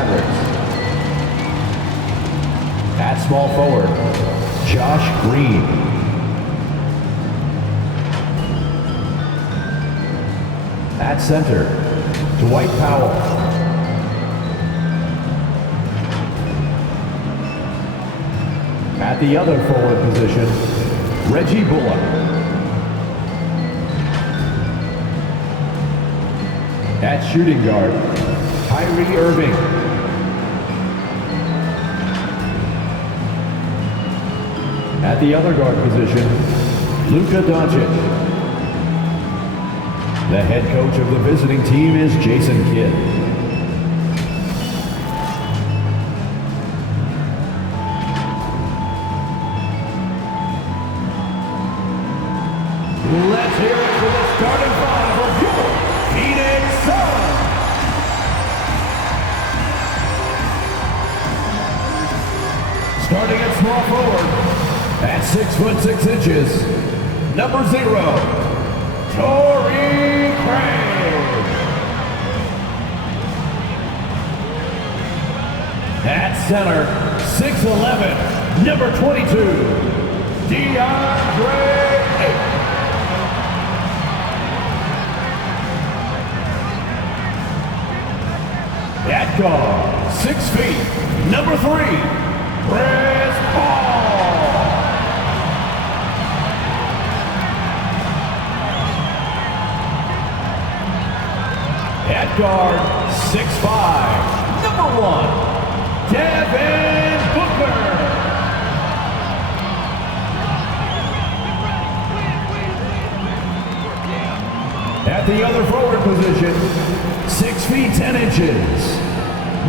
Mavericks. At small forward, Josh Green. At center, Dwight Powell. At the other forward position, Reggie Bullock. At shooting guard, Kyrie Irving. At the other guard position, Luka Doncic. The head coach of the visiting team is Jason Kidd. Let's hear it for the starting five of your Phoenix Suns. Starting at small forward, at 6'6", number 0, Torrey Craig. At center, 6'11", number 22, DeAndre Ayton. At guard, 6 feet, number 3, Chris Paul. At guard, 6'5", number 1, Devin Booker. At the other forward position, 6 feet 10 inches,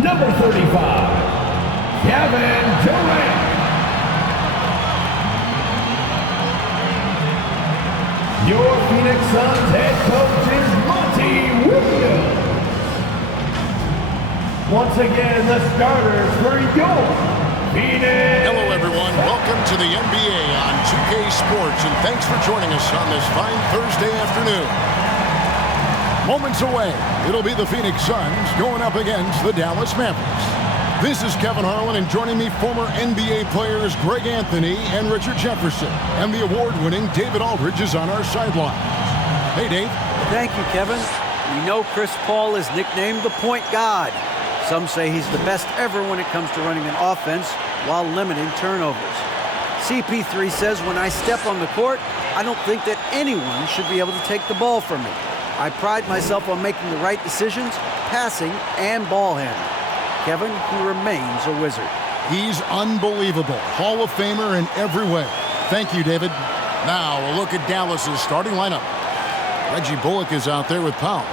number 35, Kevin Durant. Your Phoenix Suns head coach is Monty Williams. Once again, the starters for your Phoenix. Hello, everyone. Welcome to the NBA on 2K Sports, and thanks for joining us on this fine Thursday afternoon. Moments away, it'll be the Phoenix Suns going up against the Dallas Mavericks. This is Kevin Harlan, and joining me, former NBA players Greg Anthony and Richard Jefferson. And the award-winning David Aldridge is on our sideline. Hey, Dave. Thank you, Kevin. We know Chris Paul is nicknamed the point god. Some say he's the best ever when it comes to running an offense while limiting turnovers. CP3 says, when I step on the court, I don't think that anyone should be able to take the ball from me. I pride myself on making the right decisions, passing and ball handling. Kevin, he remains a wizard. He's unbelievable. Hall of Famer in every way. Thank you, David. Now, a look at Dallas's starting lineup. Reggie Bullock is out there with Powell.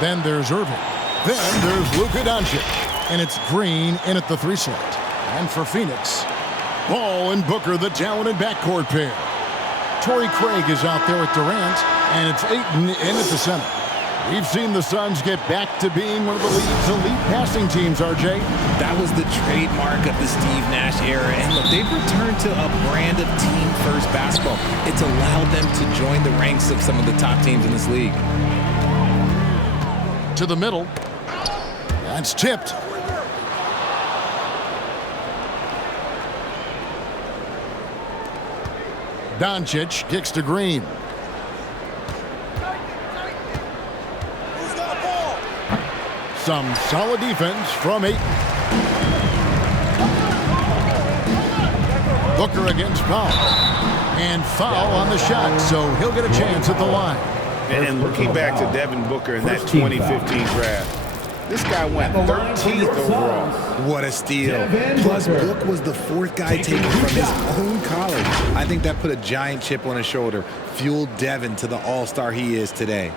Then there's Irving. Then there's Luka Doncic. And it's Green in at the 3 slot. And for Phoenix, Paul and Booker, the talented backcourt pair. Torrey Craig is out there with Durant. And it's Ayton in at the center. We've seen the Suns get back to being one of the league's elite passing teams, RJ. That was the trademark of the Steve Nash era. And look, they've returned to a brand of team-first basketball. It's allowed them to join the ranks of some of the top teams in this league. To the middle. That's tipped. Doncic kicks to Green. Some solid defense from Ayton. Booker against Powell. And foul on the shot, so he'll get a chance at the line. And looking back to Devin Booker in that 2015 draft, this guy went 13th overall. What a steal. Plus, Book was the 4th guy taken from his own college. I think that put a giant chip on his shoulder, fueled Devin to the all-star he is today.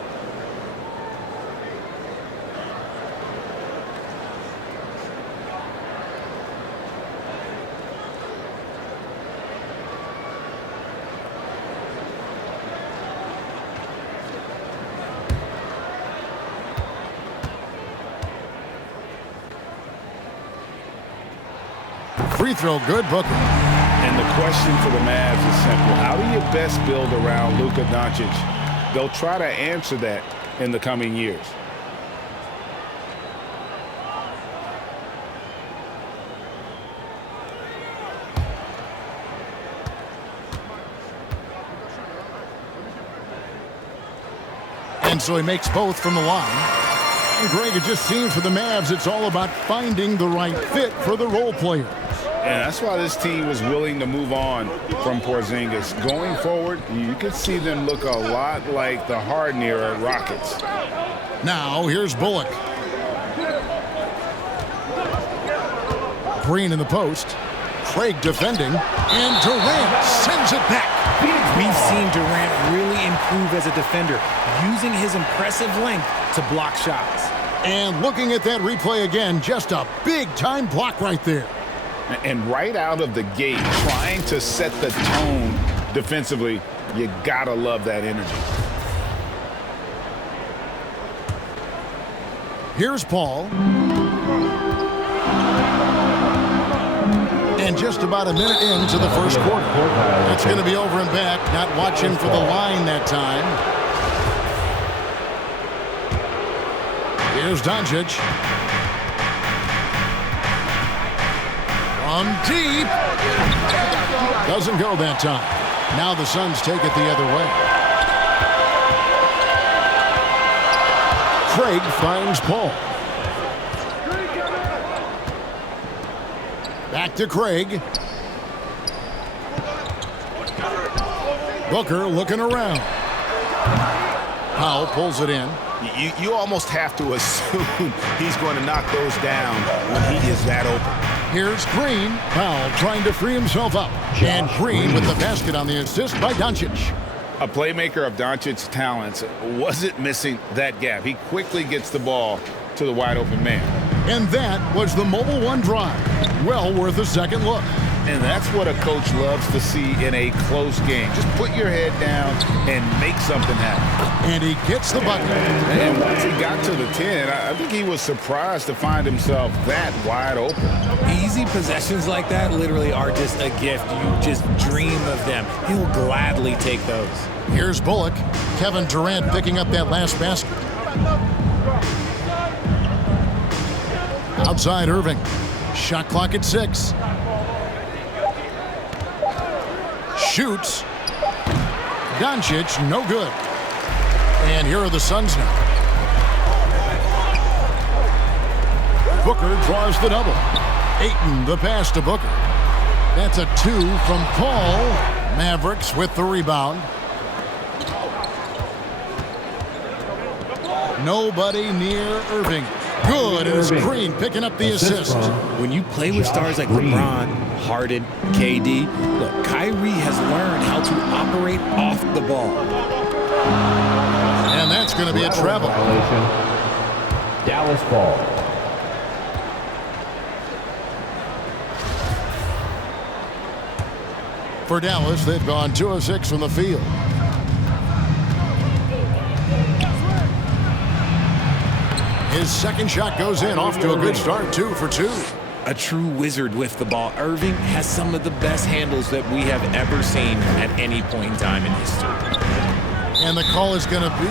Free throw good, Booker. And the question for the Mavs is simple. How do you best build around Luka Doncic? They'll try to answer that in the coming years. so he makes both from the line. And Greg, it just seems for the Mavs, it's all about finding the right fit for the role players. And that's why this team was willing to move on from Porzingis. Going forward, you could see them look a lot like the Harden era Rockets. Now, here's Bullock. Green in the post. Craig defending. And Durant sends it back. We've seen Durant really improve as a defender, using his impressive length to block shots. And looking at that replay again, just a big-time block right there. And right out of the gate, trying to set the tone defensively, you gotta love that energy. Here's Paul. And just about a minute into the first quarter. It's going to be over and back, not watching for the line that time. Here's Doncic. From deep. Doesn't go that time. Now the Suns take it the other way. Craig finds Paul. Back to Craig. Booker looking around. Powell pulls it in. You almost have to assume he's going to knock those down when he is that open. Here's Green. Powell trying to free himself up. And Green with the basket on the assist by Doncic. A playmaker of Doncic's talents wasn't missing that gap. He quickly gets the ball to the wide open man. And that was the Mobile One drive. Well worth a second look. And that's what a coach loves to see in a close game. Just put your head down and make something happen. And he gets the bucket. And once he got to the 10, I think he was surprised to find himself that wide open. Easy possessions like that literally are just a gift. You just dream of them. He'll gladly take those. Here's Bullock. Kevin Durant picking up that last basket. Outside Irving. Shot clock at 6. Shoots. Doncic, no good. And here are the Suns now. Booker draws the double. Ayton, the pass to Booker. That's a 2 from Paul. Mavericks with the rebound. Nobody near Irving. Good, and it's Green picking up the assist. When you play with stars like LeBron, Harden, KD, look, Kyrie has learned how to operate off the ball. And that's going to be a travel. Dallas ball. For Dallas, they've gone 2 of 6 from the field. His second shot goes in, off to a good start, 2 for 2. A true wizard with the ball. Irving has some of the best handles that we have ever seen at any point in time in history. And the call is going to be,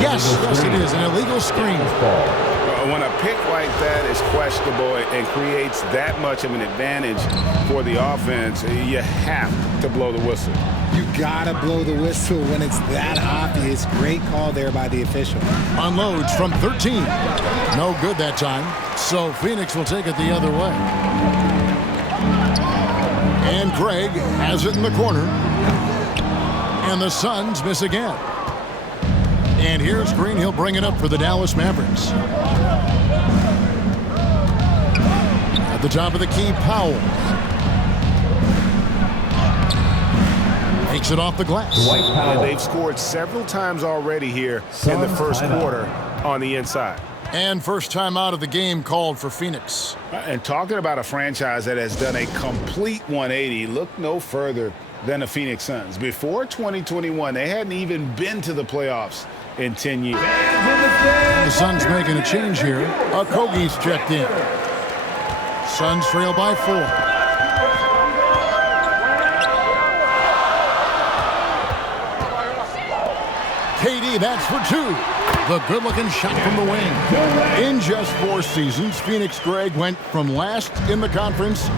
yes, it is, an illegal screen. When a pick like that is questionable and creates that much of an advantage for the offense, you have to blow the whistle. You gotta blow the whistle when it's that obvious. Great call there by the official. Unloads from 13. No good that time. So Phoenix will take it the other way. And Craig has it in the corner. And the Suns miss again. And here's Green. He'll bring it up for the Dallas Mavericks. At the top of the key, Powell. Takes it off the glass. And they've scored several times already here in the first quarter on the inside. And first time out of the game called for Phoenix. And talking about a franchise that has done a complete 180, look no further than the Phoenix Suns. Before 2021, they hadn't even been to the playoffs in 10 years. The Suns making a change here. Okogie's checked in. Suns trail by 4. KD, that's for 2. The good-looking shot from the wing. In just 4 seasons, Phoenix Greg went from last in the conference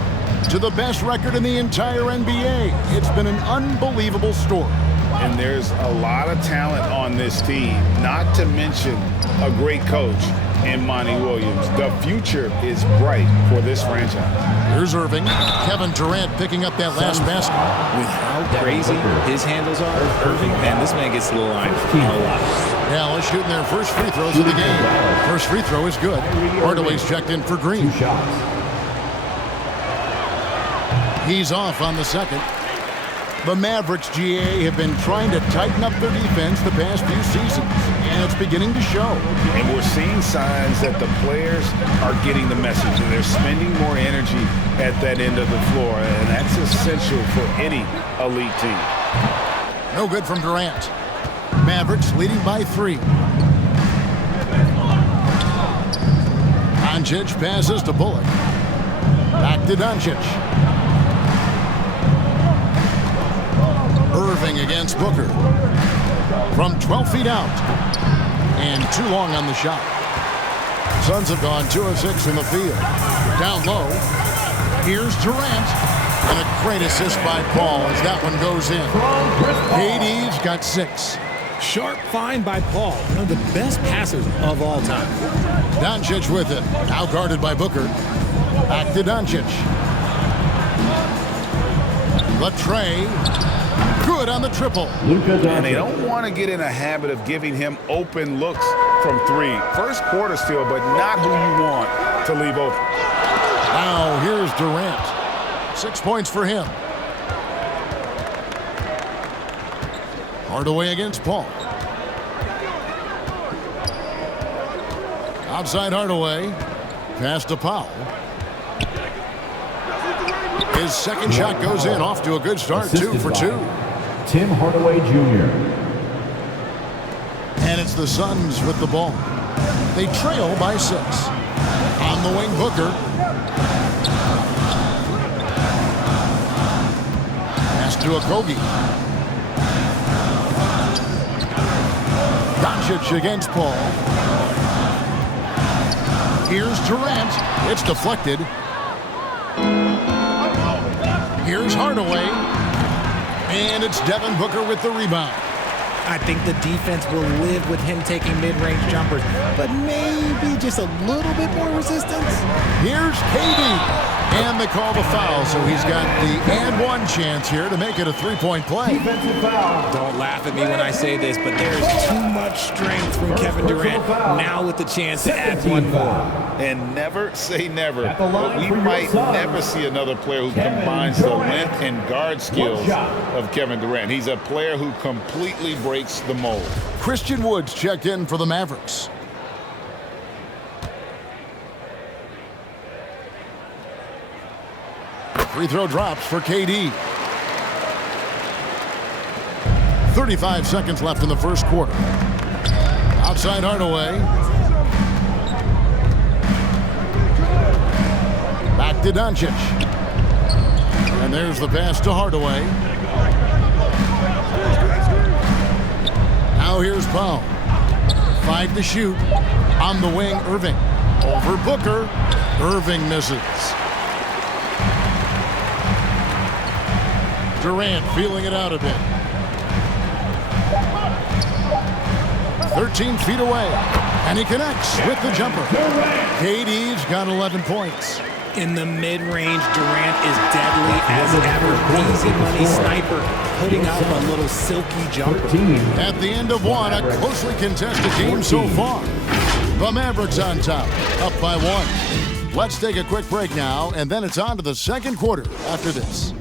to the best record in the entire NBA. It's been an unbelievable story. And there's a lot of talent on this team, not to mention a great coach in Monty Williams. The future is bright for this franchise. Here's Irving. Kevin Durant picking up that last basket. With how crazy his handles are, Irving, man, this man gets to the line a lot. Dallas shooting their first free throws of the game. First free throw is good. Hardaway's checked in for Green. 2 shots. He's off on the second. The Mavericks, GA, have been trying to tighten up their defense the past few seasons, and it's beginning to show. And we're seeing signs that the players are getting the message, and they're spending more energy at that end of the floor, and that's essential for any elite team. No good from Durant. Mavericks leading by 3. Doncic passes to Bullock. Back to Doncic. Irving against Booker. From 12 feet out. And too long on the shot. Suns have gone 2 of 6 from the field. Down low. Here's Durant. And a great assist by Paul as that one goes in. KD's got 6. Sharp find by Paul, one of the best passers of all time. Doncic with it. Now guarded by Booker. Back to Doncic. Latrey. Good on the triple. And they don't want to get in a habit of giving him open looks from 3. First quarter still, but not who you want to leave open. Now here's Durant. 6 points for him. Hardaway against Paul. Outside Hardaway. Pass to Powell. His second shot goes in. Off to a good start. 2 for 2. Tim Hardaway Jr. And it's the Suns with the ball. They trail by 6. On the wing, Booker. Pass to Okogie. Doncic against Paul. Here's Durant. It's deflected. Here's Hardaway. And it's Devin Booker with the rebound. I think the defense will live with him taking mid-range jumpers, but maybe just a little bit more resistance. Here's KD. And they call the foul, so he's got the and one chance here to make it a 3-point play. Defensive foul. Don't laugh at me when I say this, but there's too much strength from Kevin Durant now with the chance to add one more. And never say never, At the line but we for your might Suns, never see another player who Kevin combines the Durant. length and guard skills shot. of Kevin Durant. He's a player who completely breaks the mold. Christian Woods checked in for the Mavericks. Free throw drops for KD. 35 seconds left in the first quarter. Outside Hardaway. Back to Doncic. And there's the pass to Hardaway. Now here's Powell. 5 to shoot. On the wing, Irving. Over Booker. Irving misses. Durant feeling it out a bit. 13 feet away. And he connects with the jumper. KD's got 11 points. In the mid-range, Durant is deadly as ever. Easy money sniper, putting up a little silky jumper. At the end of one, a closely contested game so far. The Mavericks on top, up by 1. Let's take a quick break now, and then it's on to the second quarter after this.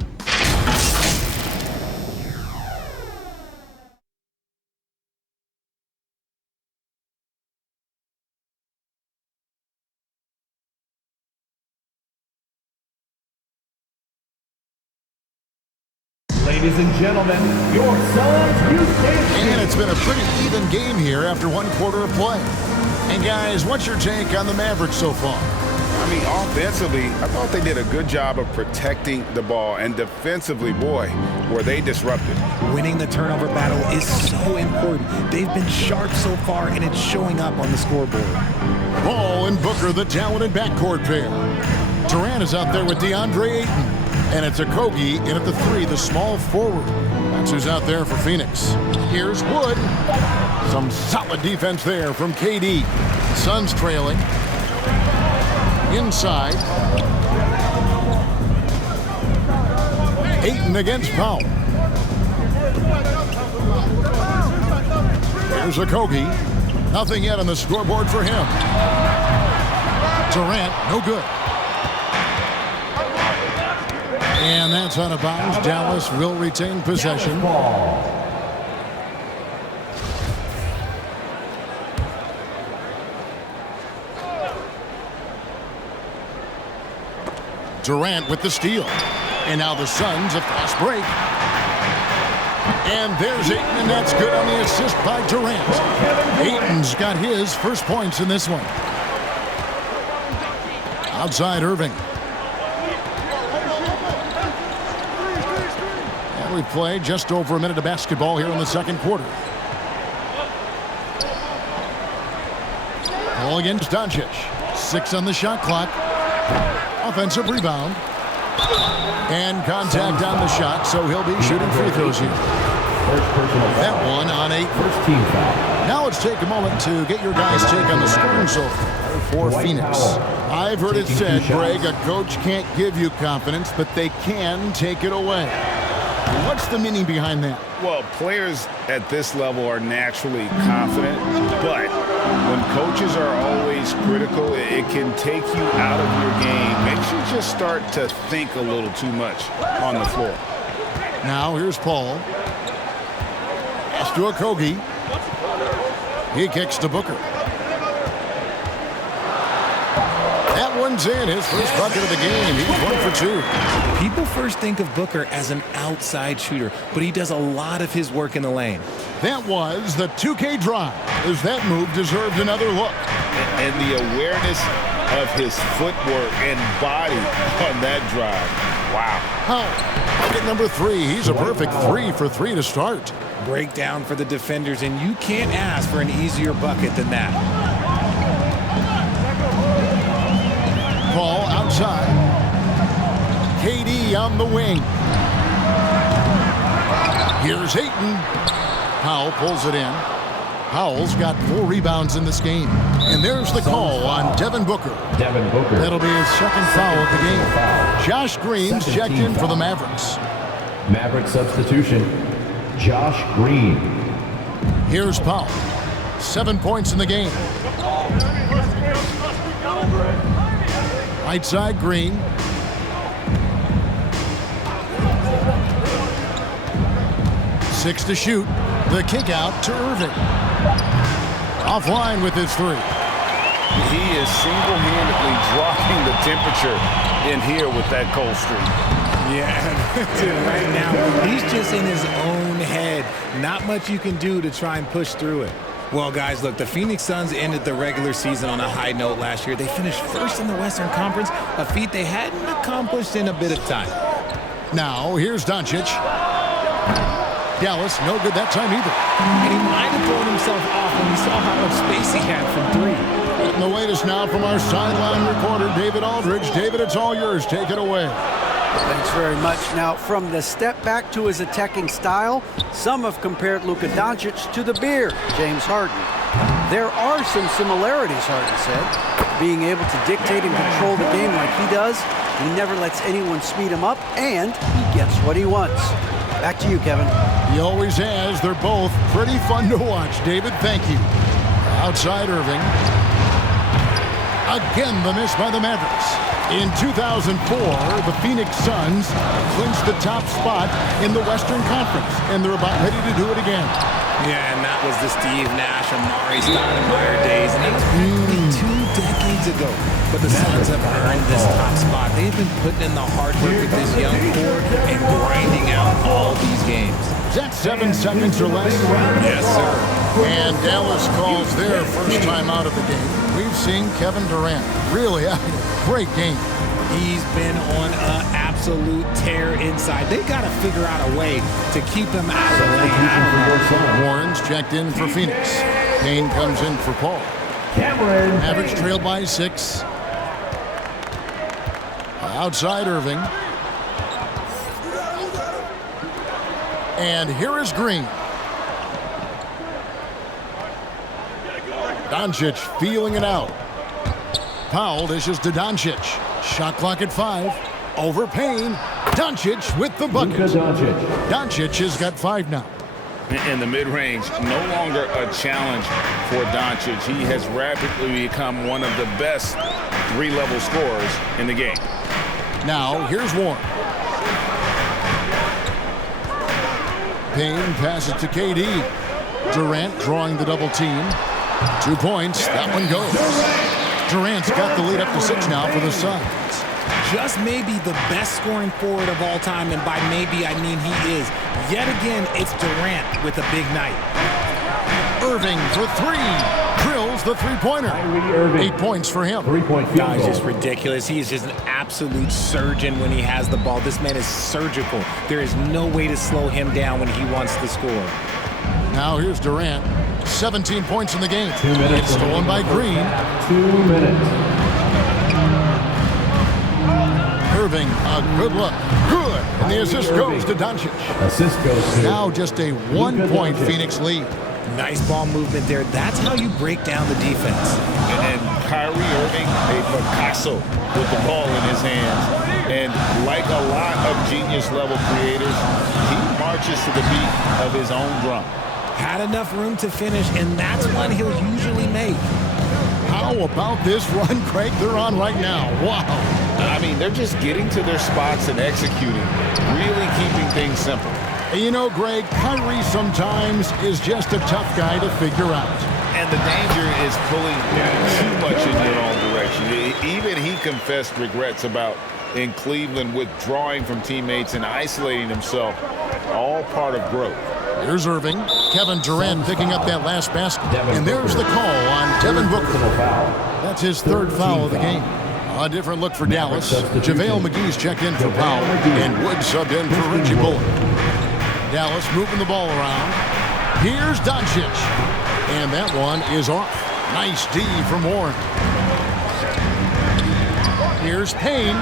Ladies and gentlemen, your Suns Houston. And it's been a pretty even game here after 1 quarter of play. And guys, what's your take on the Mavericks so far? I mean, offensively, I thought they did a good job of protecting the ball. And defensively, boy, were they disrupted. Winning the turnover battle is so important. They've been sharp so far, and it's showing up on the scoreboard. Ball and Booker, the talented backcourt pair. Durant is out there with DeAndre Ayton. And it's Okogie in at the 3, the small forward. That's who's out there for Phoenix. Here's Wood. Some solid defense there from KD. Suns trailing. Inside. Ayton against Powell. Here's Okogie. Nothing yet on the scoreboard for him. Durant, no good. And that's out of bounds. Dallas will retain possession. Durant with the steal. And now the Suns a fast break. And there's Ayton, and that's good on the assist by Durant. Ayton's got his first points in this one. Outside Irving. And we play just over a minute of basketball here in the second quarter. Ball against Doncic. 6 on the shot clock. Offensive rebound. And contact on the shot, so he'll be shooting free throws here. That one on 8. First team foul. Now let's take a moment to get your guys' take on the scoring so far for Phoenix. I've heard it said, Greg, a coach can't give you confidence, but they can take it away. What's the meaning behind that? Well, players at this level are naturally confident, but when coaches are always critical, it can take you out of your game. Makes you just start to think a little too much on the floor. Now here's Paul. Pass to Okogie. He kicks to Booker. That one's in. His first bucket of the game. He's 1 for 2. People first think of Booker as an outside shooter, but he does a lot of his work in the lane. That was the 2K drive, as that move deserved another look. And the awareness of his footwork and body on that drive. Wow. Bucket number 3. He's a perfect 3 for 3 to start. Breakdown for the defenders, and you can't ask for an easier bucket than that. Paul outside. KD on the wing. Here's Ayton. Powell pulls it in. Powell's got 4 rebounds in this game. And there's the call on Devin Booker. That'll be his second foul of the game. Josh Green's checked in for the Mavericks. Maverick substitution, Josh Green. Here's Powell. 7 points in the game. Right side, Green. Six to shoot. The kick out to Irving. Offline with his 3. He is single-handedly dropping the temperature in here with that cold streak. Yeah, right now, he's just in his own head. Not much you can do to try and push through it. Well, guys, look, the Phoenix Suns ended the regular season on a high note last year. They finished first in the Western Conference, a feat they hadn't accomplished in a bit of time. Now, here's Doncic. Dallas, no good that time either. And he might have thrown himself off when he saw how much space he had from 3. Getting the latest now from our sideline reporter, David Aldridge. David, it's all yours. Take it away. Thanks very much. Now, from the step back to his attacking style, some have compared Luka Doncic to the Bear, James Harden. There are some similarities, Harden said. Being able to dictate and control the game like he does, he never lets anyone speed him up, and he gets what he wants. Back to you, Kevin. He always has. They're both pretty fun to watch. David, thank you. Outside Irving. Again, the miss by the Mavericks. In 2004, the Phoenix Suns clinched the top spot in the Western Conference, and they're about ready to do it again. Yeah, and that was the Steve Nash, Amari Stoudemire days, and that was practically 2 decades ago. But the Suns have earned this top spot. They've been putting in the hard work with this young core and grinding out all these games. Is that 7 seconds or less? Yes, sir. And Dallas calls their first time out of the game. We've seen Kevin Durant really having a great game. He's been on an absolute tear inside. They got to figure out a way to keep him out of the lane. Warren's checked in for Phoenix. Kane comes in for Paul. Mavericks trailed by 6. Outside Irving. And here is Green. Doncic feeling it out. Powell dishes to Doncic. Shot clock at 5. Over Payne. Doncic with the bucket. Doncic has got 5 now. In the mid-range, no longer a challenge for Doncic. He has rapidly become one of the best three-level scorers in the game. Now, here's Warren. Payne passes to KD. Durant drawing the double team. 2 points. That one goes. Durant's got the lead up to 6 now for the Suns. Just maybe the best scoring forward of all time, and by maybe I mean he is. Yet again, it's Durant with a big night. Irving for 3. Drills the three-pointer. 8 points for him. 3-point field Guys, goal. just ridiculous. He is just an absolute surgeon when he has the ball. This man is surgical. There is no way to slow him down when he wants to score. Now here's Durant. 17 points in the game. 2 minutes. It's stolen by Green. 2 minutes. Irving, a good look. Good. And the assist goes to Doncic. Assist goes to Now just a 1-point Phoenix lead. Nice ball movement there. That's how you break down the defense. And Kyrie Irving, a Picasso with the ball in his hands. And like a lot of genius-level creators, he marches to the beat of his own drum. Had enough room to finish, and that's one he'll usually make. How about this run, Craig, they're on right now? Wow. I mean, they're just getting to their spots and executing, really keeping things simple. You know, Greg, Kyrie sometimes is just a tough guy to figure out. And the danger is pulling too much in your own direction. Even he confessed regrets about in Cleveland withdrawing from teammates and isolating himself. All part of growth. Here's Irving. Kevin Durant picking up that last basket. And there's the call on Devin Booker. That's his 3rd foul of the game. A different look for Dallas. JaVale McGee's checked in for Powell. And Wood subbed in for Reggie Bullock. Dallas moving the ball around. Here's Doncic. And that one is off. Nice D from Warren. Here's Payne.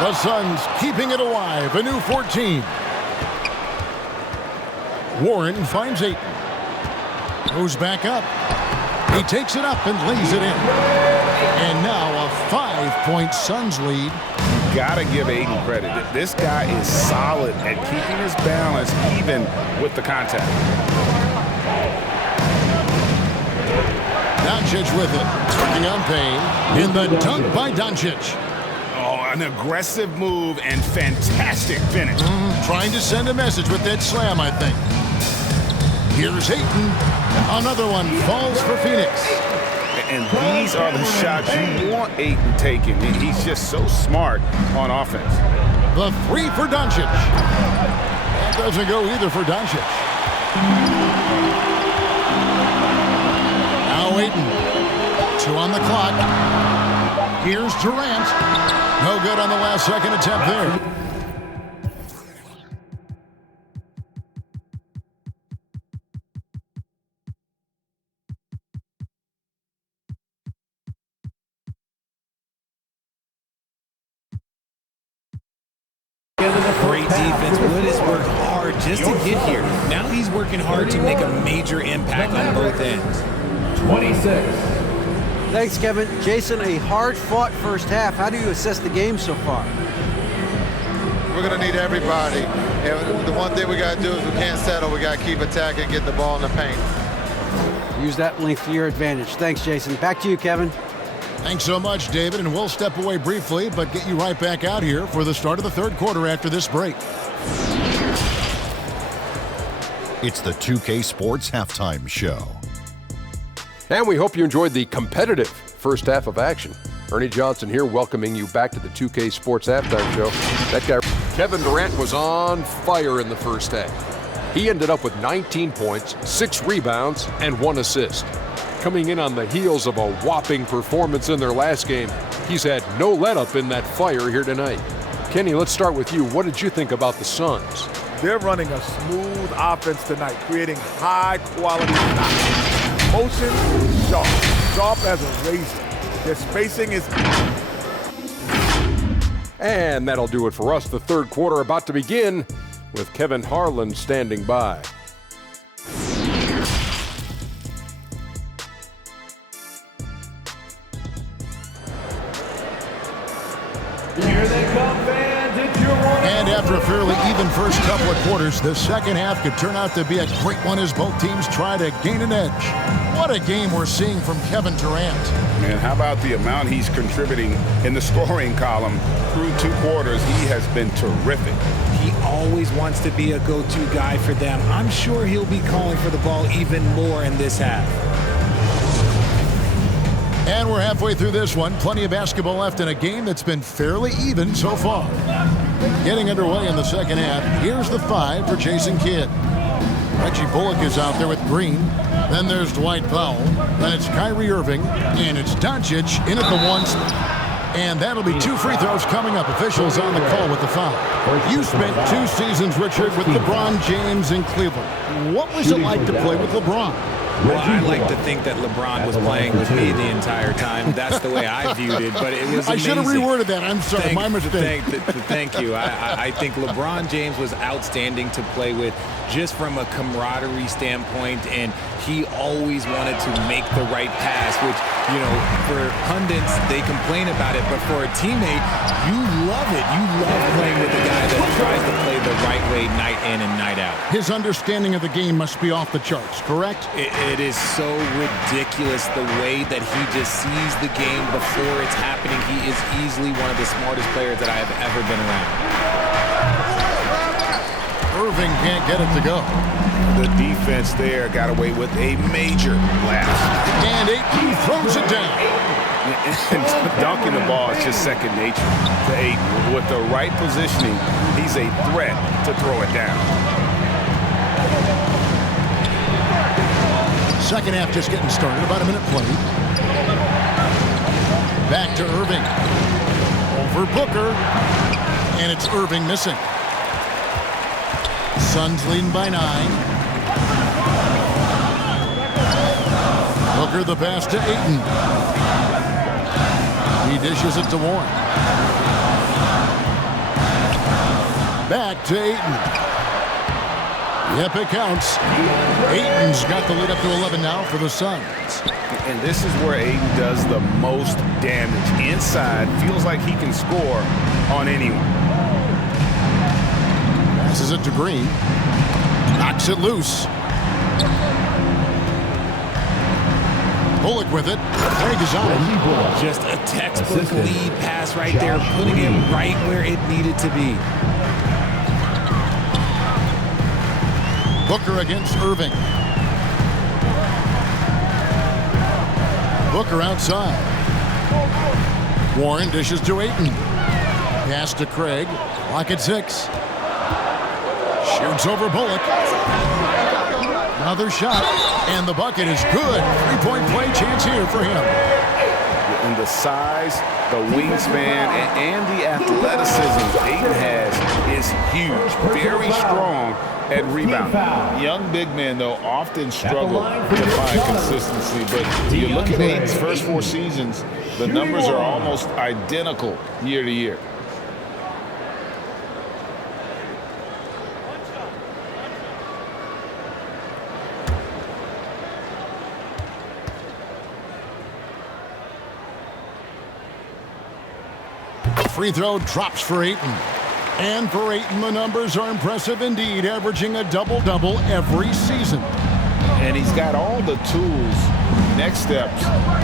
The Suns keeping it alive. A new 14. Warren finds 8. Goes back up. He takes it up and lays it in. And now a 5-point Suns lead. Gotta give Aiden credit. This guy is solid at keeping his balance even with the contact. Doncic with it. Working on Payne. In the dunk by Doncic. Oh, an aggressive move and fantastic finish. Trying to send a message with that slam, I think. Here's Ayton. Another one falls for Phoenix. And these are the shots you want Ayton taking. He's just so smart on offense. The 3 for Doncic. That doesn't go either for Doncic. Now Ayton. 2 on the clock. Here's Durant. No good on the last second attempt there. Great defense. Wood has worked hard just to get here. Now he's working hard to make a major impact on both ends. 26. Thanks, Kevin. Jason, a hard-fought first half. How do you assess the game so far? We're going to need everybody. And the one thing we got to do is we can't settle. We got to keep attacking, get the ball in the paint. Use that length to your advantage. Thanks, Jason. Back to you, Kevin. Thanks so much, David, and we'll step away briefly, but get you right back out here for the start of the 3rd quarter after this break. It's the 2K Sports Halftime Show. And we hope you enjoyed the competitive first half of action. Ernie Johnson here welcoming you back to the 2K Sports Halftime Show. That guy, Kevin Durant, was on fire in the first half. He ended up with 19 points, 6 rebounds, and 1 assist. Coming in on the heels of a whopping performance in their last game, he's had no let-up in that fire here tonight. Kenny, let's start with you. What did you think about the Suns? They're running a smooth offense tonight, creating high-quality shots. Motion, sharp as a razor. Their spacing is... And that'll do it for us. The third quarter about to begin with Kevin Harlan standing by. Here they come, fans. It's your one. And after a fairly even first couple of quarters, the second half could turn out to be a great one as both teams try to gain an edge. What a game we're seeing from Kevin Durant. Man, how about the amount he's contributing in the scoring column through 2 quarters? He has been terrific. He always wants to be a go-to guy for them. I'm sure he'll be calling for the ball even more in this half. And we're halfway through this one. Plenty of basketball left in a game that's been fairly even so far. Getting underway in the second half, here's the 5 for Jason Kidd. Reggie Bullock is out there with Green. Then there's Dwight Powell. Then it's Kyrie Irving. And it's Doncic in at the 1. And that'll be 2 free throws coming up. Officials on the call with the foul. You spent 2 seasons, Richard, with LeBron James in Cleveland. What was it like to play with LeBron? Well, I like to think that LeBron was playing with me the entire time. That's the way I viewed it, but it was amazing. I should have reworded that. I'm sorry, my mistake. Thank you. I think LeBron James was outstanding to play with just from a camaraderie standpoint, and he always wanted to make the right pass, which, you know, for pundits, they complain about it, but for a teammate, you love it. You love playing with a guy that tries to play the right way night in and night out. His understanding of the game must be off the charts, correct? It is so ridiculous the way that he just sees the game before it's happening. He is easily one of the smartest players that I have ever been around. Irving can't get it to go. The defense there got away with a major lapse. And Ayton throws it down. And dunking the ball is just second nature to Ayton. With the right positioning, he's a threat to throw it down. Second half just getting started. About a minute played. Back to Irving. Over Booker. And it's Irving missing. Suns leading by 9. Booker the pass to Ayton. He dishes it to Warren. Back to Ayton. Yep, it counts. Ayton's got the lead up to 11 now for the Suns. And this is where Ayton does the most damage. Inside, feels like he can score on anyone. Passes it to Green. Knocks it loose. Bullock with it. Craig is on it. Just a textbook lead pass right there, putting it right where it needed to be. Booker against Irving. Booker outside. Warren dishes to Ayton. Pass to Craig. Lock at 6. Shoots over Bullock. Another shot. And the bucket is good. 3-point play chance here for him. And the size, the wingspan, and the athleticism Ayton has is huge. Very strong at rebounding. Young big men, though, often struggle to find consistency. But you look at Ayton's first 4 seasons, the numbers are almost identical year to year. Free throw drops for Ayton. And for Ayton, the numbers are impressive indeed, averaging a double-double every season. And he's got all the tools, next steps,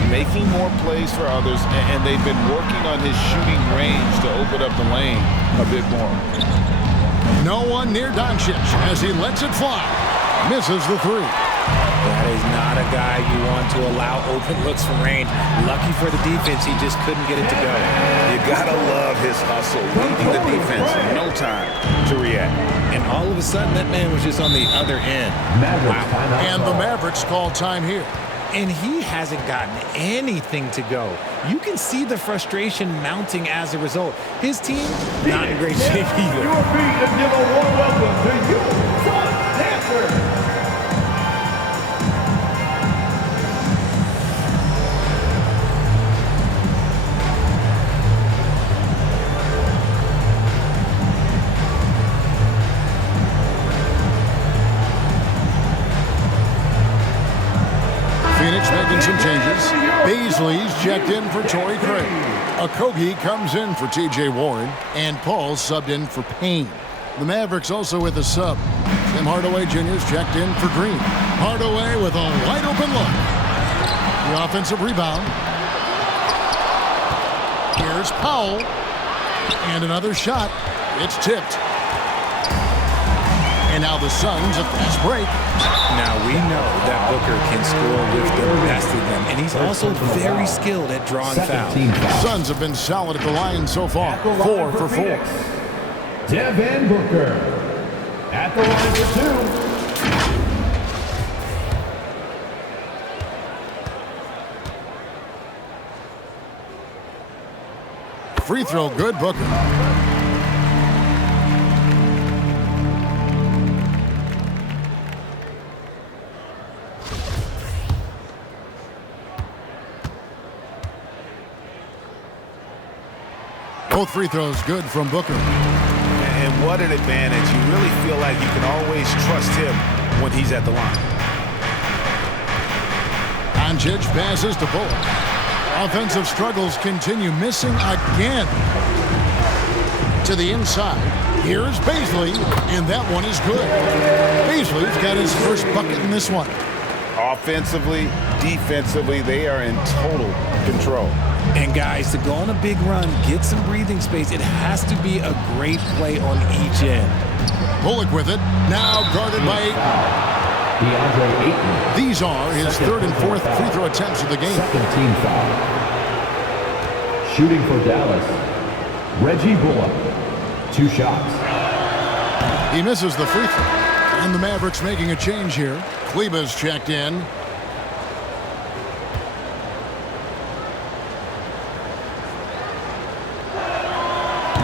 making more plays for others, and they've been working on his shooting range to open up the lane a bit more. No one near Doncic as he lets it fly. Misses the 3. That is not a guy you want to allow open looks from range. Lucky for the defense, he just couldn't get it to go. You gotta love his hustle, leading the defense in no time to react. And all of a sudden, that man was just on the other end. Wow. And the Mavericks call time here. And he hasn't gotten anything to go. You can see the frustration mounting as a result. His team, not in great shape either. Your feet and give a warm welcome to you, Sun Dancers. checked in for Torrey Craig. Okogie comes in for T.J. Warren, and Paul subbed in for Payne. The Mavericks also with a sub. Tim Hardaway Jr. is checked in for Green. Hardaway with a wide open look. The offensive rebound. Here's Powell. And another shot. It's tipped. And now the Suns a fast break. Now we know that Booker can score with the best of them, and he's also very skilled at drawing fouls. Suns have been solid at the line so far. 4 for 4. Devin Booker at the line for 2. Free throw good, Booker. Both free throws good from Booker. And what an advantage. You really feel like you can always trust him when he's at the line. Doncic passes to Bullock. Offensive struggles continue, missing again. To the inside. Here's Baisley, and that one is good. Baisley's got his first bucket in this one. Offensively, defensively, they are in total control. And guys, to go on a big run, get some breathing space, it has to be a great play on each end. Bullock with it, now guarded by DeAndre Ayton. These are his third and fourth free throw attempts of the game. Second team foul. Shooting for Dallas, Reggie Bullock. 2 shots. He misses the free throw. And the Mavericks making a change here. Kleba's checked in.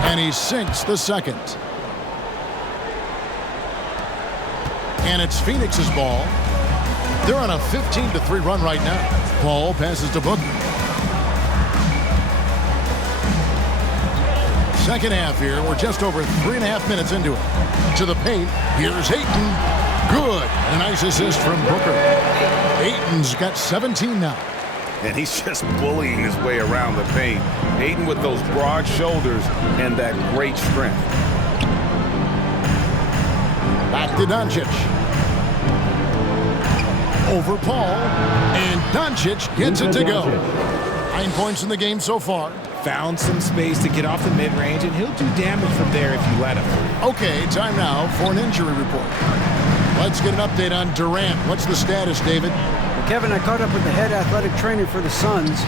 And he sinks the second. And it's Phoenix's ball. They're on a 15-3 run right now. Paul passes to Booker. Second half here. We're just over 3.5 minutes into it. To the paint. Here's Ayton. Good. A nice assist from Booker. Ayton's got 17 now. And he's just bullying his way around the paint. Ayton with those broad shoulders and that great strength. Back to Doncic. Over Paul. And Doncic gets it to go. 9 points in the game so far. Found some space to get off the mid-range, and he'll do damage from there if you let him. Okay, time now for an injury report. Let's get an update on Durant. What's the status, David? Well, Kevin, I caught up with the head athletic trainer for the Suns.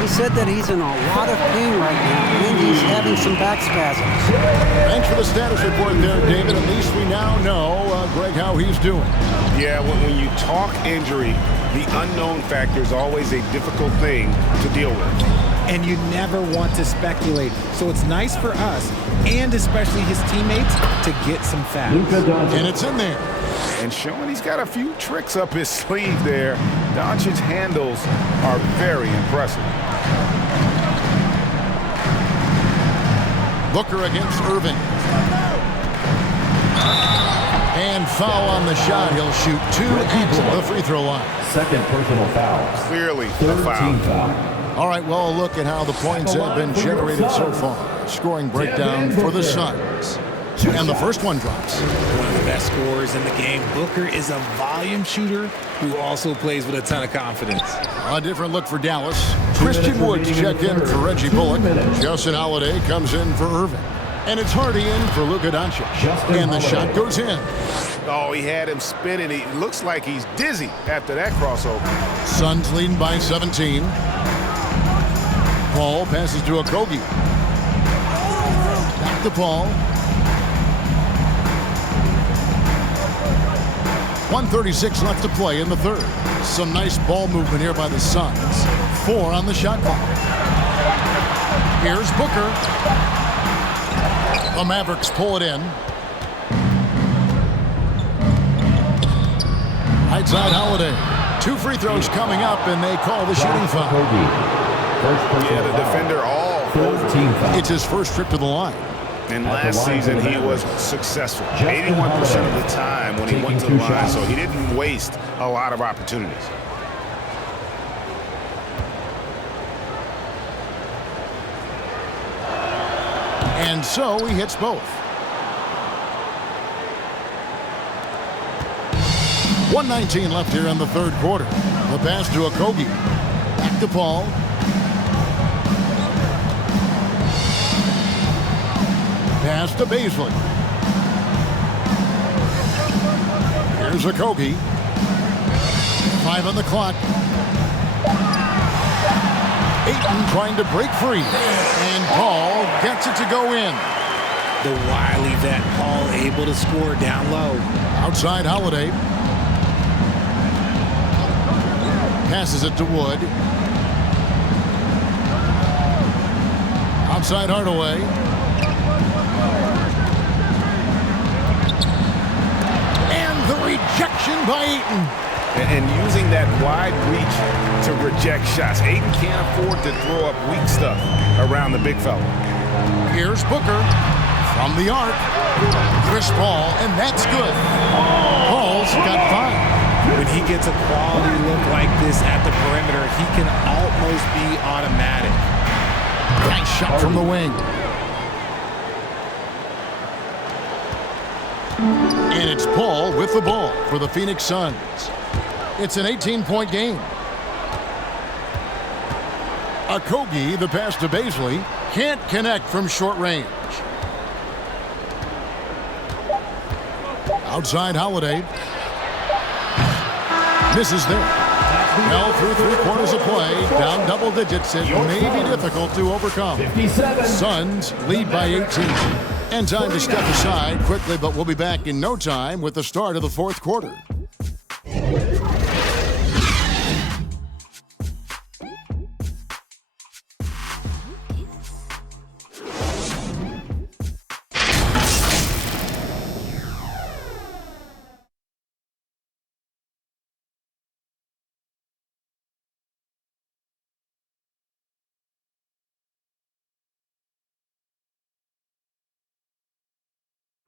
He said that he's in a lot of pain right now, and he's having some back spasms. Thanks for the status report there, David. At least we now know, Greg, how he's doing. Yeah, when you talk injury, the unknown factor is always a difficult thing to deal with. And you never want to speculate. So it's nice for us, and especially his teammates, to get some facts. And it's in there. And showing he's got a few tricks up his sleeve there. Doncic's handles are very impressive. Booker against Irving. And foul on the shot. He'll shoot 2 at the free throw line. Second personal foul. Clearly a Third team foul. foul. All right, well, look at how the points have been generated so far. Scoring breakdown for the Suns. And the first one drops. One of the best scorers in the game. Booker is a volume shooter who also plays with a ton of confidence. A different look for Dallas. Christian Woods checked in for Reggie Bullock. Justin Holiday comes in for Irving. And it's Hardy in for Luka Doncic. And the shot goes in. Oh, he had him spinning. He looks like he's dizzy after that crossover. Suns leading by 17. Paul passes to Okogie. Back to Paul. 1:36 left to play in the third. Some nice ball movement here by the Suns. 4 on the shot clock. Here's Booker. The Mavericks pull it in. Right side Holiday. 2 free throws coming up, and they call the shooting foul. Yeah, the defender all over. It's his first trip to the line. And last season he was successful. 81% of the time when he went to the line, so he didn't waste a lot of opportunities. And so he hits both. 1:19 left here in the third quarter. The pass to Okogie. Back to Paul. Pass to Baisley. Here's Okogie. 5 on the clock. Ayton trying to break free. And Paul gets it to go in. The wily vet Paul able to score down low. Outside Holiday. Passes it to Wood. Outside Hardaway. And the rejection by Ayton. And using that wide reach to reject shots. Ayton can't afford to throw up weak stuff around the big fella. Here's Booker from the arc. Chris Paul, and that's good. Paul's got 5. When he gets a quality look like this at the perimeter, he can almost be automatic. Nice shot from the wing. And it's Paul with the ball for the Phoenix Suns. It's an 18-point game. Okogie, the pass to Baisley, can't connect from short range. Outside Holiday. Misses there. Well, through 3 quarters of play, down double digits, it may be difficult to overcome. 57. Suns lead by 18. And time to step aside quickly, but we'll be back in no time with the start of the fourth quarter.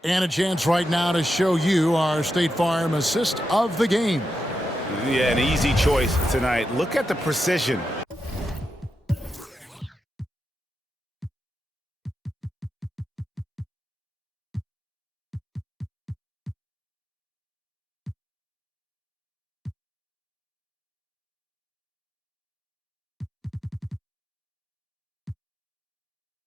And a chance right now to show you our State Farm assist of the game. Yeah, an easy choice tonight. Look at the precision.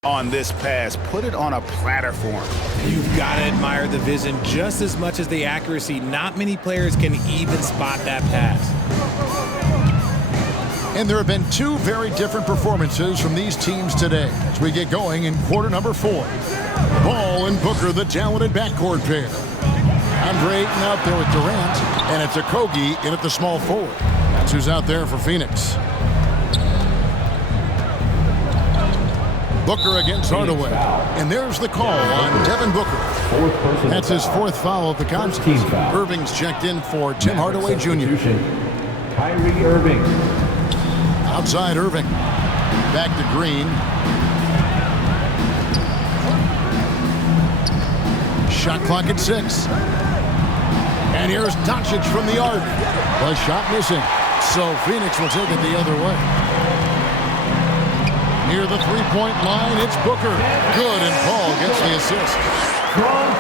On this pass, put it on a platter for him. You've got to admire the vision just as much as the accuracy. Not many players can even spot that pass. And there have been 2 very different performances from these teams today as we get going in quarter number 4. Ball and Booker, the talented backcourt pair. Andre Ayton out there with Durant, and it's Okogie in at the small forward. That's who's out there for Phoenix. Booker against Hardaway. And there's the call on Devin Booker. That's his 4th foul of the contest. Irving's checked in for Tim Hardaway Jr. Kyrie Irving. Outside Irving. Back to Green. Shot clock at 6. And here's Doncic from the arc. The shot missing. So Phoenix will take it the other way. Near the 3-point line, it's Booker. Good, and Paul gets the assist.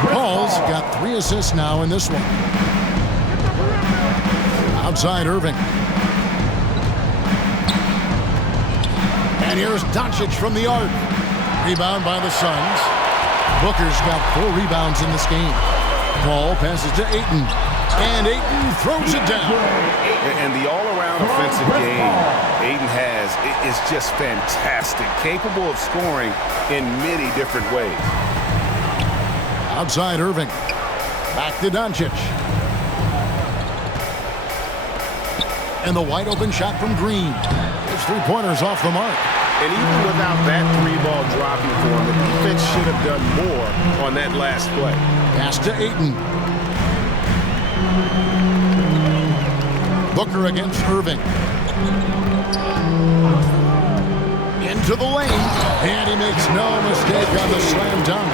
Paul's got 3 assists now in this one. Outside Irving. And here's Doncic from the arc. Rebound by the Suns. Booker's got 4 rebounds in this game. Paul passes to Ayton. And Ayton throws it down. And the all-around offensive game Ayton has is just fantastic. Capable of scoring in many different ways. Outside Irving. Back to Doncic. And the wide open shot from Green. His 3-pointers off the mark. And even without that 3-ball dropping for him, the defense should have done more on that last play. Pass to Ayton. Booker against Irving. Into the lane. And he makes no mistake on the slam dunk.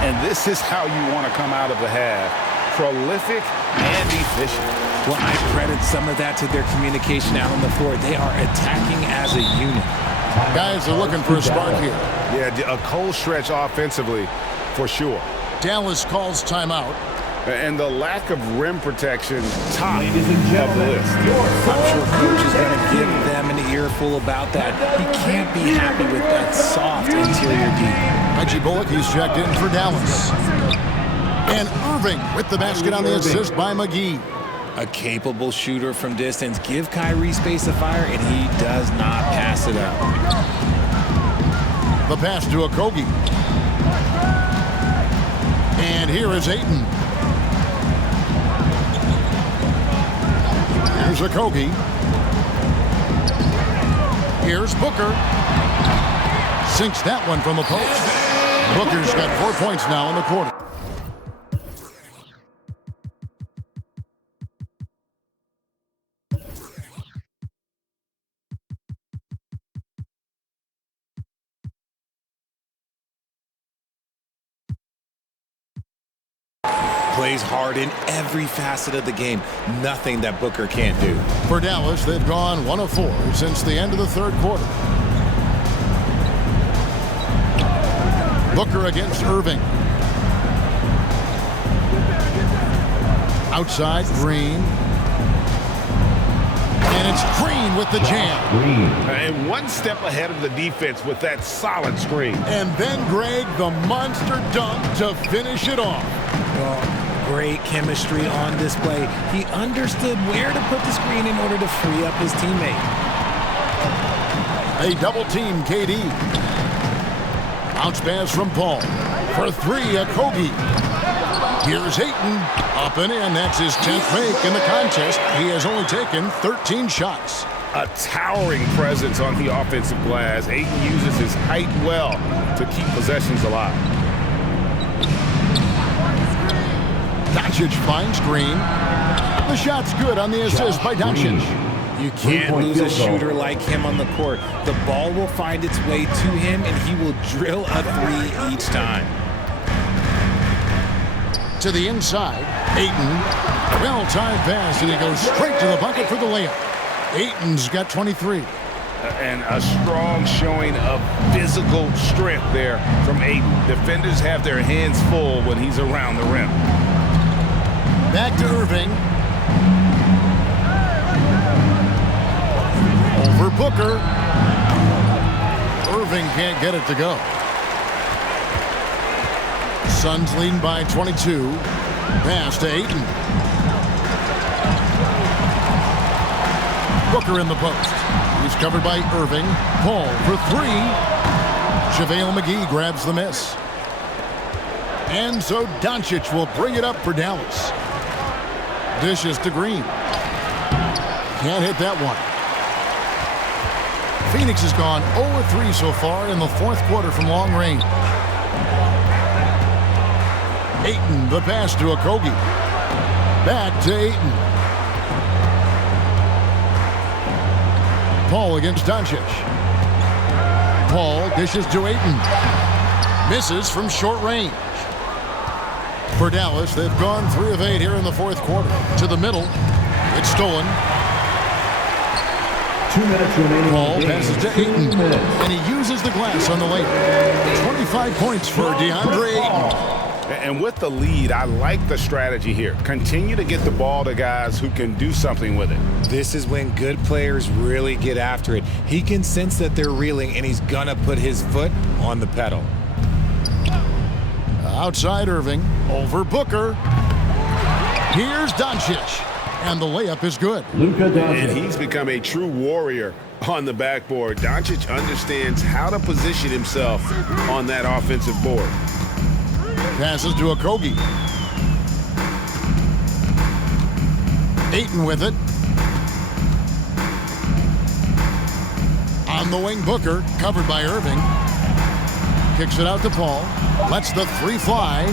And this is how you want to come out of the half. Prolific and efficient. Well, I credit some of that to their communication out on the floor. They are attacking as a unit. Guys are looking for a spark here. Yeah, a cold stretch offensively for sure. Dallas calls timeout. And the lack of rim protection, top Ladies and of the gentlemen, list. your I'm sure coach is going to first give them an earful about that. He can't be happy with that soft interior D. Reggie Bullock, he's checked in for Dallas. And Irving with the basket on the assist by McGee. A capable shooter from distance. Give Kyrie space to fire, and he does not pass it up. The pass to Okogie. And here is Ayton. Here's Okogie. Here's Booker. Sinks that one from the post. Booker's got 4 points now in the quarter. Plays hard in every facet of the game. Nothing that Booker can't do. For Dallas, they've gone 1 of 4 since the end of the third quarter. Booker against Irving. Outside, Green. And it's Green with the jam. And one step ahead of the defense with that solid screen. And then Greg, the monster dunk to finish it off. Great chemistry on display. He understood where to put the screen in order to free up his teammate. They double team KD. Bounce pass from Paul. For 3, Okogie. Here's Ayton. Up and in. That's his 10th make in the contest. He has only taken 13 shots. A towering presence on the offensive glass. Ayton uses his height well to keep possessions alive. Doncic finds Green. The shot's good on the assist by Doncic. You can't lose a shooter like him on the court. The ball will find its way to him, and he will drill a 3 each time. To the inside, Ayton. Well-timed pass, and he goes straight to the bucket for the layup. Ayton's got 23. And a strong showing of physical strength there from Ayton. Defenders have their hands full when he's around the rim. Back to Irving. Over Booker. Irving can't get it to go. Suns leading by 22. Pass to Ayton. Booker in the post. He's covered by Irving. Paul for 3. JaVale McGee grabs the miss. And so Doncic will bring it up for Dallas. Dishes to Green. Can't hit that one. Phoenix has gone 0-3 so far in the fourth quarter from long range. Ayton, the pass to Okogie. Back to Ayton. Paul against Doncic. Paul dishes to Ayton. Misses from short range. For Dallas, they've gone 3 of 8 here in the fourth quarter. To the middle. It's stolen. 2 minutes remaining. Paul passes to Ayton. And he uses the glass on the layup. 25 points for DeAndre Ayton. And with the lead, I like the strategy here. Continue to get the ball to guys who can do something with it. This is when good players really get after it. He can sense that they're reeling, and he's going to put his foot on the pedal. Outside Irving. Over Booker. Here's Doncic. And the layup is good. Luka Doncic. And he's become a true warrior on the backboard. Doncic understands how to position himself on that offensive board. Passes to Okogie. Ayton with it. On the wing, Booker, covered by Irving. Kicks it out to Paul. Lets the 3 fly.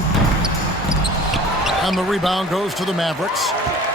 And the rebound goes to the Mavericks.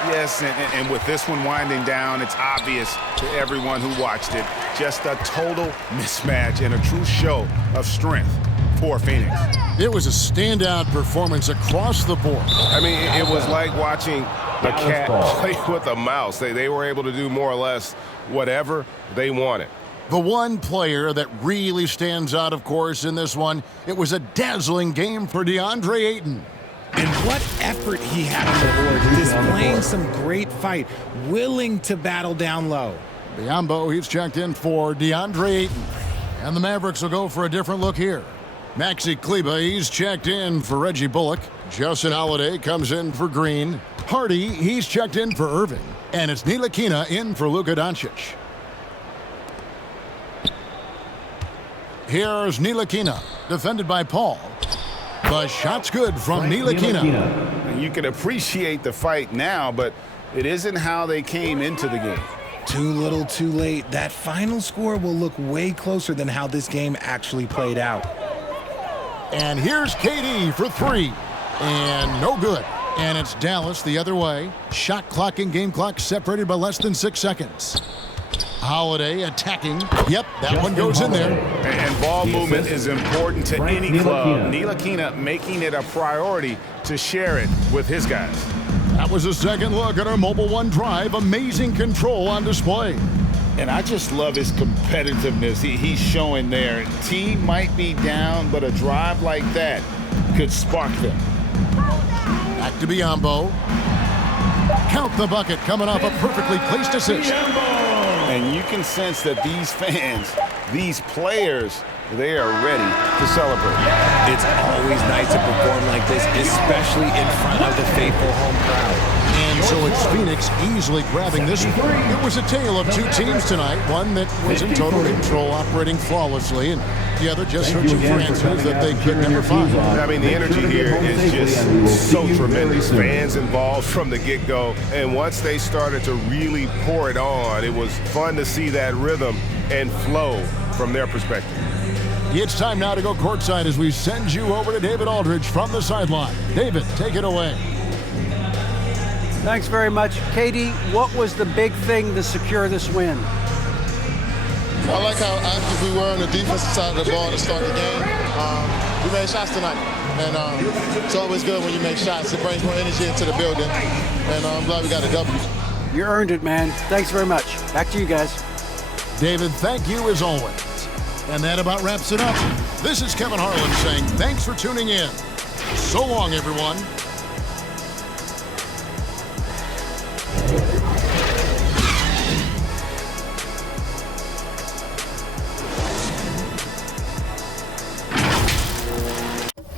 Yes, and with this one winding down, it's obvious to everyone who watched it. Just a total mismatch and a true show of strength for Phoenix. It was a standout performance across the board. I mean, it was like watching a cat play with a mouse. They were able to do more or less whatever they wanted. The one player that really stands out, of course, in this one, it was a dazzling game for DeAndre Ayton. And what effort he had on the board, displaying some great fight, willing to battle down low. Biombo, he's checked in for DeAndre Ayton. And the Mavericks will go for a different look here. Maxi Kleba, he's checked in for Reggie Bullock. Justin Holiday comes in for Green. Hardy, he's checked in for Irving. And it's Ntilikina in for Luka Doncic. Here's Ntilikina, defended by Paul. The shot's good from Ntilikina. And you can appreciate the fight now, but it isn't how they came into the game. Too little, too late. That final score will look way closer than how this game actually played out. And here's KD for three. And no good. And it's Dallas the other way. Shot clock and game clock separated by less than 6 seconds. Holiday attacking. Yep, that one goes in there. And ball movement is important to any club. Ntilikina making it a priority to share it with his guys. That was a second look at our Mobile One drive. Amazing control on display. And I just love his competitiveness he's showing there. Team might be down, but a drive like that could spark them. Back to Biombo. Count the bucket coming off a perfectly placed assist. And you can sense that these fans, these players, they are ready to celebrate. It's always nice to perform like this, especially in front of the faithful home crowd. And so it's Phoenix easily grabbing this one. It was a tale of two teams tonight. One that was in total control, operating flawlessly, and the other just searching for answers that they could never find. I mean, the energy here is just so tremendous. Fans involved from the get-go, and once they started to really pour it on, it was fun to see that rhythm and flow from their perspective. It's time now to go courtside as we send you over to David Aldridge from the sideline. David, take it away. Thanks very much. Katie, what was the big thing to secure this win? I like how active we were on the defensive side of the ball to start the game. We made shots tonight, and it's always good when you make shots. It brings more energy into the building, and I'm glad we got a W. You earned it, man. Thanks very much. Back to you guys. David, thank you as always. And that about wraps it up. This is Kevin Harlan saying thanks for tuning in. So long, everyone.